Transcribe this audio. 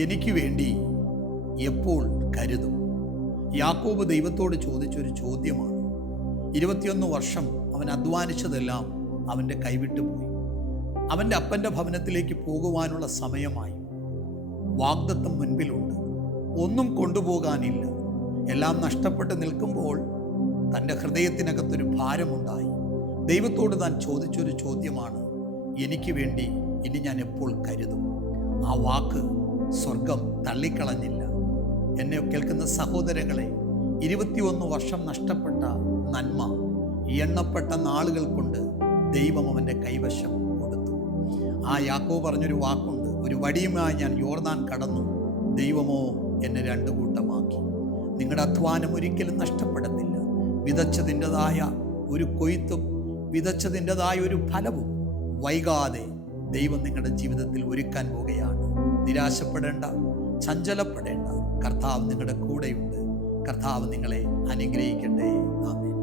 എനിക്ക് വേണ്ടി എപ്പോൾ കരുതും? യാക്കോബ് ദൈവത്തോട് ചോദിച്ചൊരു ചോദ്യമാണ്. 21 വർഷം അവൻ അധ്വാനിച്ചതെല്ലാം അവൻ്റെ കൈവിട്ടുപോയി. അവൻ്റെ അപ്പൻ്റെ ഭവനത്തിലേക്ക് പോകുവാനുള്ള സമയമായി. വാഗ്ദത്തം മുൻപിലുണ്ട്, ഒന്നും കൊണ്ടുപോകാനില്ല. എല്ലാം നഷ്ടപ്പെട്ട് നിൽക്കുമ്പോൾ തൻ്റെ ഹൃദയത്തിനകത്തൊരു ഭാരമുണ്ടായി. ദൈവത്തോട് താൻ ചോദിച്ചൊരു ചോദ്യമാണ്, എനിക്ക് വേണ്ടി ഇനി ഞാൻ എപ്പോൾ കരുതും? ആ വാക്ക് സ്വർഗം തള്ളിക്കളഞ്ഞില്ല. എന്നെ കേൾക്കുന്ന സഹോദരങ്ങളെ, 21 വർഷം നഷ്ടപ്പെട്ട നന്മ എണ്ണപ്പെട്ട നാളുകൾ കൊണ്ട് ദൈവം അവൻ്റെ കൈവശം കൊടുത്തു. ആ യാക്കോബ് പറഞ്ഞൊരു വാക്കുണ്ട്, ഒരു വടിയുമായി ഞാൻ യോർദാൻ കടന്നു, ദൈവമോ എന്നെ 2 കൂട്ടമാക്കി. നിങ്ങളുടെ അധ്വാനം ഒരിക്കലും നഷ്ടപ്പെടത്തില്ല. വിതച്ചതിൻ്റെതായ ഒരു കൊയ്ത്തും വിതച്ചതിൻ്റെതായ ഒരു ഫലവും വൈകാതെ ദൈവം നിങ്ങളുടെ ജീവിതത്തിൽ ഒരുക്കാൻ പോകുകയാണ്. നിരാശപ്പെടേണ്ട, ചഞ്ചലപ്പെടേണ്ട. കർത്താവ് നിങ്ങളുടെ കൂടെയുണ്ട്. കർത്താവ് നിങ്ങളെ അനുഗ്രഹിക്കട്ടെ. ആമേൻ.